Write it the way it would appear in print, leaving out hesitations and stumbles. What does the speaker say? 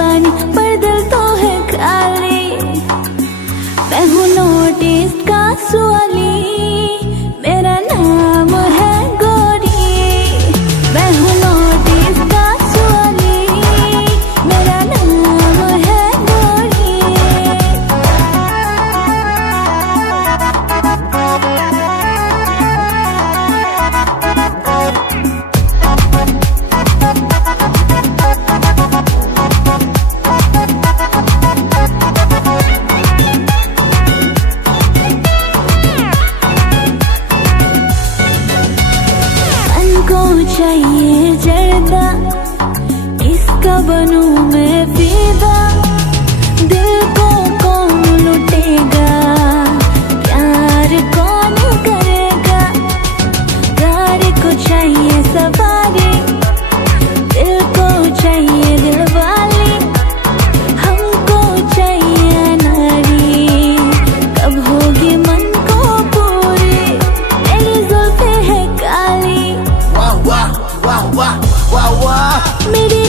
दीवानी पर दिल तो है खाली। मैं हूँ नॉर्थ ईस्ट का सुवाली, मेरा नाम है गोरी। मैं हूँ नॉर्थ ईस्ट का सुवाली, मेरा नाम है गोरी। को चाहिए जर्दा, इसका बनूं मैं फिदा। दिल को कौन लुटेगा, प्यार कौन करेगा। गाड़ी को चाहिए सवारी, दिल को चाहिए दिल वाली। हमको चाहिए नारी, कब होगी मन को पूरी। मेरी जुल्फें है काली, वाह वाह वाह वाह वाह वाह। मेरी